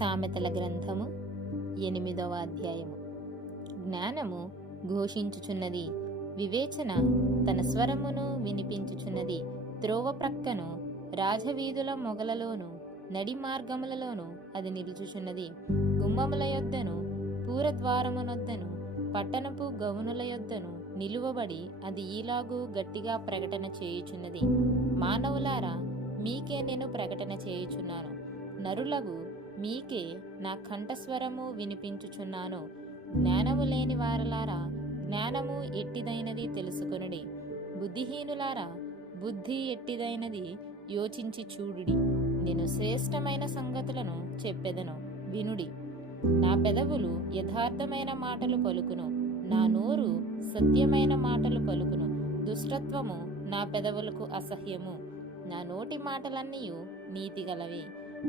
సామెతల గ్రంథము 8వ అధ్యాయము. జ్ఞానము ఘోషించుచున్నది, వివేచన తన స్వరమును వినిపించుచున్నది. త్రోవ ప్రక్కను రాజవీధుల మొగలలోను నడి మార్గములలోను అది నిలుచుచున్నది. గుమ్మముల యొద్దను పూరద్వారమునొద్దను పట్టణపు గౌనుల యొద్దను నిలువబడి అది ఈలాగు గట్టిగా ప్రకటన చేయుచున్నది. మానవులారా, మీకే నేను ప్రకటన చేయుచున్నాను. నరులగు మీకే నా కంఠస్వరము వినిపించుచున్నాను. జ్ఞానము లేని వారలారా, జ్ఞానము ఎట్టిదైనది తెలుసుకొనుడి. బుద్ధిహీనులారా, బుద్ధి ఎట్టిదైనది యోచించి చూడుడి. నేను శ్రేష్టమైన సంగతులను చెప్పెదను, వినుడి. నా పెదవులు యథార్థమైన మాటలు పలుకును, నా నోరు సత్యమైన మాటలు పలుకును. దుష్టత్వము నా పెదవులకు అసహ్యము. నా నోటి మాటలన్నీయు నీతిగలవి.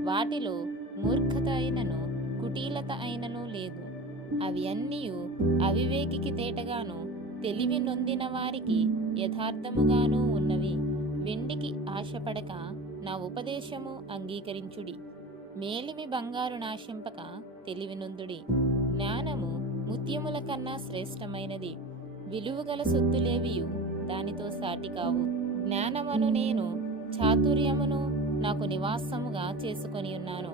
వాటిలో మూర్ఖత అయినను కుటీలత అయినను లేదు. అవి అన్నీయు అవివేకికి తేటగాను తెలివి నొందిన వారికి యథార్థముగాను ఉన్నవి. వెండికి ఆశపడక నా ఉపదేశము అంగీకరించుడి. మేలిమి బంగారు నాశింపక తెలివి నొందుడి. జ్ఞానము ముత్యముల కన్నా శ్రేష్టమైనది. విలువగల సొత్తులేవియు దానితో సాటి కావు. జ్ఞానమను నేను చాతుర్యమును నాకు నివాసముగా చేసుకొని ఉన్నాను.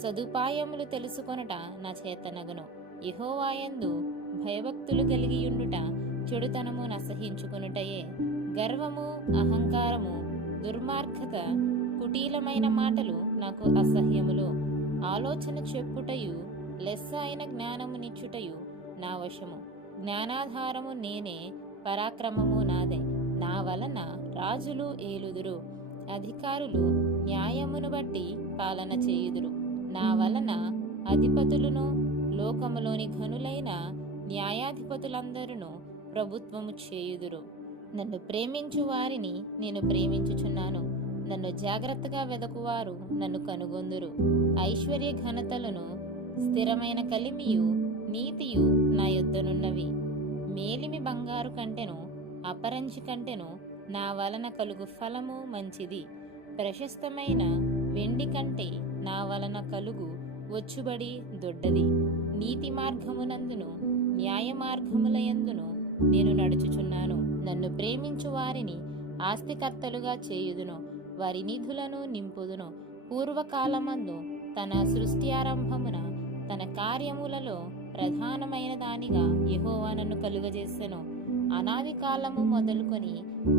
సదుపాయములు తెలుసుకొనుట నా చేతనగును. యెహోవాయందు భయభక్తులు కలిగియుండుట చెడుతనము నసహించుకొనుటయే. గర్వము, అహంకారము, దుర్మార్గత, కుటీలమైన మాటలు నాకు అసహ్యములు. ఆలోచన చెప్పుటయు లెస్స అయిన జ్ఞానమునిచ్చుటయు నా వశము. జ్ఞానాధారము నేనే, పరాక్రమము నాదే. నా వలన రాజులు ఏలుదురు, అధికారులు న్యాయమును బట్టి పాలన చేయుదురు. నా వలన అధిపతులను లోకములోని ఘనులైన న్యాయాధిపతులందరూ ప్రభుత్వము చేయుదురు. నన్ను ప్రేమించు వారిని నేను ప్రేమించుచున్నాను. నన్ను జాగ్రత్తగా వెదకువారు నన్ను కనుగొందురు. ఐశ్వర్య ఘనతలను, స్థిరమైన కలిమియు నీతియు నా యొద్దనున్నవి. మేలిమి బంగారు కంటెను అపరంజి కంటెను నా వలన కలుగు ఫలము మంచిది. ప్రశస్తమైన వెండి కంటే నా వలన కలుగు వచ్చుబడి దొడ్డది. నీతి మార్గమునందును న్యాయ మార్గములయందును నేను నడుచుచున్నాను. నన్ను ప్రేమించు వారిని ఆస్తికర్తలుగా చేయుదును, వారి నిధులను నింపుదును. పూర్వకాలమందు తన సృష్టి ఆరంభమున తన కార్యములలో ప్రధానమైన దానిగా యెహోవా నన్ను కలుగజేసెను. అనాది కాలము మొదలుకొని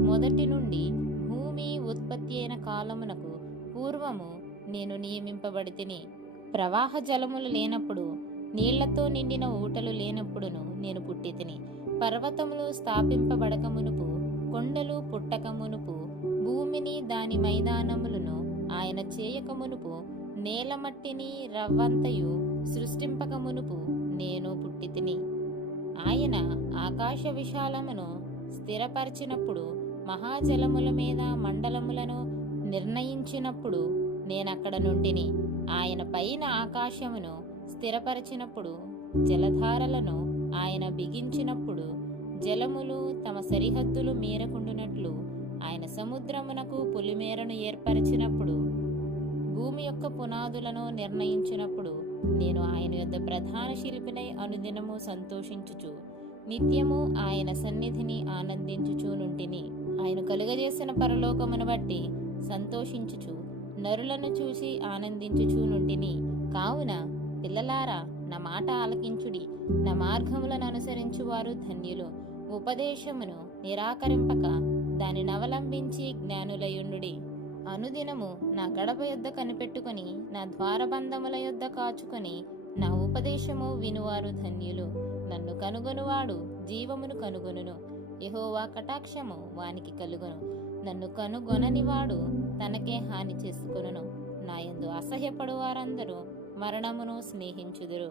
మొదటి నుండి భూమి ఉత్పత్తి అయిన కాలమునకు పూర్వము నేను నియమింపబడితిని. ప్రవాహ జలములు లేనప్పుడు, నీళ్లతో నిండిన ఊటలు లేనప్పుడును నేను పుట్టితిని. పర్వతములు స్థాపింపబడక మునుపు, కొండలు పుట్టక మునుపు, భూమిని దాని మైదానములను ఆయన చేయక మునుపు, నేలమట్టిని రవ్వంతయు సృష్టింపక మునుపు నేను పుట్టితిని. ఆయన ఆకాశ విశాలమును స్థిరపరిచినప్పుడు, మహాజలముల మీద మండలములను నిర్ణయించినప్పుడు నేనక్కడ నుండిని. ఆయన పైన ఆకాశమును స్థిరపరిచినప్పుడు, జలధారలను ఆయన బిగించినప్పుడు, జలములు తమ సరిహద్దులు మీరకుండునట్లు ఆయన సముద్రమునకు పొలిమేరను ఏర్పరిచినప్పుడు, భూమి యొక్క పునాదులను నిర్ణయించినప్పుడు నేను ఆయన యొద్ద ప్రధాన శిల్పినై అనుదినము సంతోషించుచు నిత్యము ఆయన సన్నిధిని ఆనందించుచూ నుంటిని. ఆయన కలుగజేసిన పరలోకమును బట్టి సంతోషించుచు నరులను చూసి ఆనందించుచూ నుంటిని. కావున పిల్లలారా, నా మాట ఆలకించుడి. నా మార్గములను అనుసరించువారు ధన్యులు. ఉపదేశమును నిరాకరింపక దానిని అవలంబించి జ్ఞానులయుండుడి. అనుదినము నా గడప యొద్ద కనిపెట్టుకొని, నా ద్వారబంధముల యొద్ద కాచుకొని నా ఉపదేశము వినువారు ధన్యులు. నన్ను కనుగొనువాడు జీవమును కనుగొనును. యెహోవా కటాక్షము వానికి కలుగును. నన్ను కనుగొననివాడు తనకే హాని చేసుకొనును. నా యందు అసహ్యపడు వారందరూ మరణమును స్నేహించుదురు.